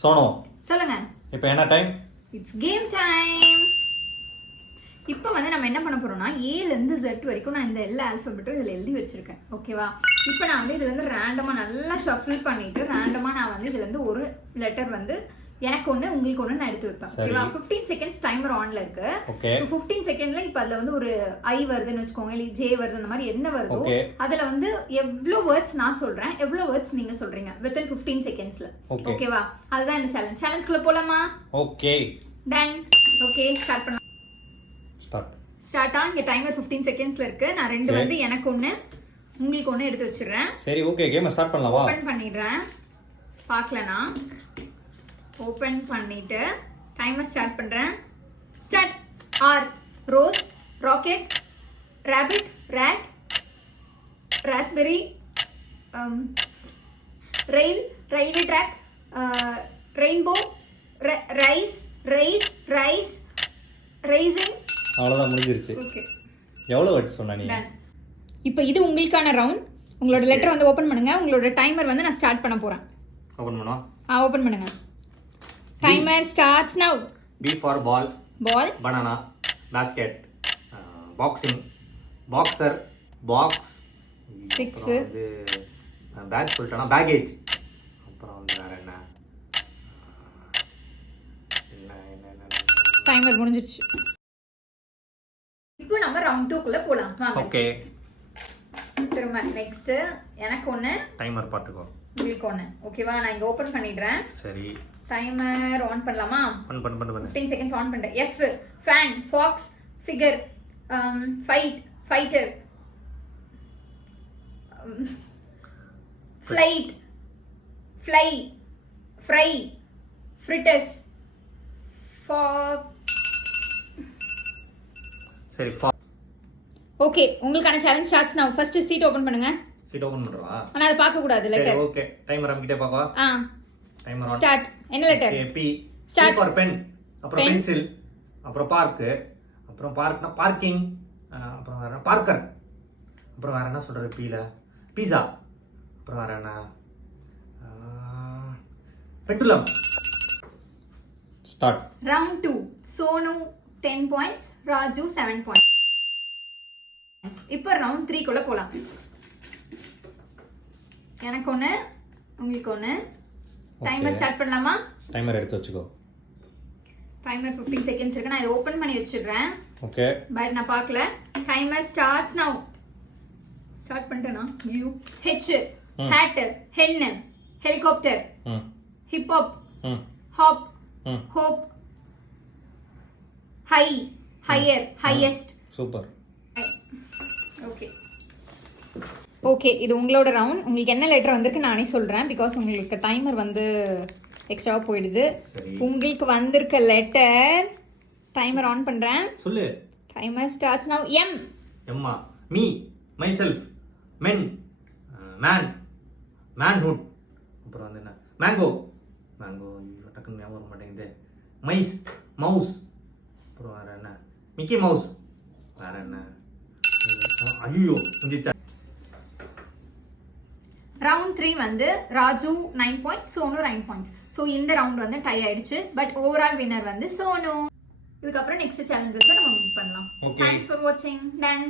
சோனோ சொல்லுங்க. இப்போ என்ன டைம்? It's game time. இப்போ வந்து நம்ம என்ன பண்ண போறோம்னா ஏல இருந்து Z வரைக்கும் நான் இந்த எல்லா ஆல்பபெட்டும் இதுல எழுதி வச்சிருக்கேன். ஓகேவா? இப்போ நான் வந்து இதுல இருந்து ரேண்டமா நல்லா ஷஃபிள் பண்ணிட்டு ரேண்டமா நான் வந்து இதுல இருந்து ஒரு லெட்டர் வந்து எனக்கு ஒண்ணு உங்களுக்கு ஒண்ணு நான் எடுத்து வைப்பேன். ஓகேவா? 15 செகண்ட்ஸ் டைமர் ஆன்ல இருக்கு. சோ 15 செகண்ட்ல இப்போ அதுல வந்து ஒரு I வருதுன்னு வெச்சுக்கோங்க, இல்ல J வருது, அந்த மாதிரி என்ன வருதோ அதுல வந்து எவ்வளவு வேர்ட்ஸ் நான் சொல்றேன், எவ்வளவு வேர்ட்ஸ் நீங்க சொல்றீங்க within 15 செகண்ட்ஸ்ல. ஓகேவா? அதுதான் இந்த சேலஞ்ச். சேலஞ்சுக்குள்ள போலாமா? Okay done. ஓகே, ஸ்டார்ட் பண்ணலாம். Start on. இங்க டைமர் 15 செகண்ட்ஸ்ல இருக்கு. நான் ரெண்டு வந்து எனக்கு ஒண்ணு உங்களுக்கு ஒண்ணு எடுத்து வச்சிடுறேன். சரி, ஓகே, கேம் ஸ்டார்ட் பண்ணலாம். வா, ஓபன் பண்ணிடுறேன். பார்க்கலனா ஓபன் பண்ணிட்டு டைமர் ஸ்டார்ட் பண்றேன். Start. R rose, rocket, rabbit, rod, raspberry, rail, railway track, rainbow, rice, rice, rice, rising. அவ்வளவுதான், முடிஞ்சிருச்சு. ஓகே, எவ்வளவு வேர்ட்ஸ் சொன்னா நீ? இப்போ இது உங்களுக்கான ரவுண்ட். உங்களோட லெட்டர் வந்து ஓபன் பண்ணுங்க. உங்களோட டைமர் வந்து நான் ஸ்டார்ட் பண்ண போறேன். ஓபன் பண்ணா? ஓபன் பண்ணுங்க. டைமர் ஸ்டார்ட்ஸ் நவ. B for ball, ball, banana, basket, boxing, boxer, box, 6, வந்து பேக் சொல்லிட்டேனா, பேக்கேஜ், அப்புறம் வந்து வேற என்ன டைமர் முடிஞ்சிருச்சு. இப்போ நம்ம ரவுண்ட் 2 குள்ள போலாம். வாங்க. ஓகே, திரும்ப நெக்ஸ்ட் எனக்கு ஒண்ணு, டைமர் பாத்துக்கோ, உங்களுக்கு ஒண்ணு. ஓகேவா? நான் இங்க ஓபன் பண்ணிடுறேன். சரி, டைமர் ஆன் பண்ணலாமா? பண்ணு 15 செகண்ட்ஸ் ஆன் பண்ணிட்டேன். F fan, fox, figure, fight, fighter, flight, fly, fry, fritters, சரி. ஓகே, உங்களுக்கான challenge starts now. First sheet open பண்ணுங்க. சீட் ஓபன் பண்றவா? ஆனா அத பார்க்க கூடாது லெட்டர். ஓகே, டைமர் அமிக்கிட்டே பாப்பா. Timer on. ஸ்டார்ட். என்ன letter? P. Start for pen, அப்புறம் பென்சில், அப்புறம் பார்க், அப்புறம் பார்க்னா பார்க்கிங், அப்புறம் வேற பார்க்கர், அப்புறம் வேற என்ன சொல்றது பீல? பீஸா, அப்புறம் வேற என்ன? Petroleum. Start. Round 2. Sonu 10 points, Raju 7 points. இப்போ ரவுண்ட் 3 குள்ள போலாம். எனக்கு ஒண்ணு, உங்களுக்கு ஒண்ணு. டைமர் ஸ்டார்ட் பண்ணலாமா? டைமர் எடுத்து வச்சுக்கோ. டைமர் 15 செகண்ட்ஸ் இருக்கு. நான் இத ஓபன் பண்ணி வச்சிடுறேன். ஓகே, பட் நான் பார்க்கல. Timer starts now. ஸ்டார்ட் பண்ணிட்டேனா? You H hat, hen, helicopter, hip hop, hop, hope, high, higher, highest. Super. Okay okay, இது உங்களோட ரவுண்ட். உங்களுக்கு என்ன லெட்டர் வந்திருக்கு நானே சொல்றேன், பிகாஸ் உங்களுக்கு டைமர் வந்து எக்ஸ்ட்ரா போயிடுது. உங்களுக்கு வந்திருக்க லெட்டர், டைமர் ஆன் பண்றேன். சொல்லு. டைமர் ஸ்டார்ட்ஸ் நவ. M. எம்மா, மீ, மைசெல்ஃப், மென், மேன், மேன்ஹுட், அப்புறம் வந்து என்ன? மேங்கோ, மேங்கோ, டக்குன்னு ஞாபகம் வர மாட்டேங்குது. மைஸ், மவுஸ், அப்புறம் வேற என்ன? மிக்கி மவுஸ், வேற என்ன? ஐயோ, முடிஞ்சிச்சா? ரவுண்ட் 3 வந்து Raju 9 points, Sonu 9 points. So இந்த ரவுண்ட் வந்து டை ஆயிடுச்சு. பட் ஓவரால் வின்னர் வந்து சோனு. இதுக்கப்புறம் நெக்ஸ்ட் சேலஞ்சஸ் நம்ம மீட் பண்ணலாம். தேங்க்ஸ் ஃபார் வாட்சிங். டன்.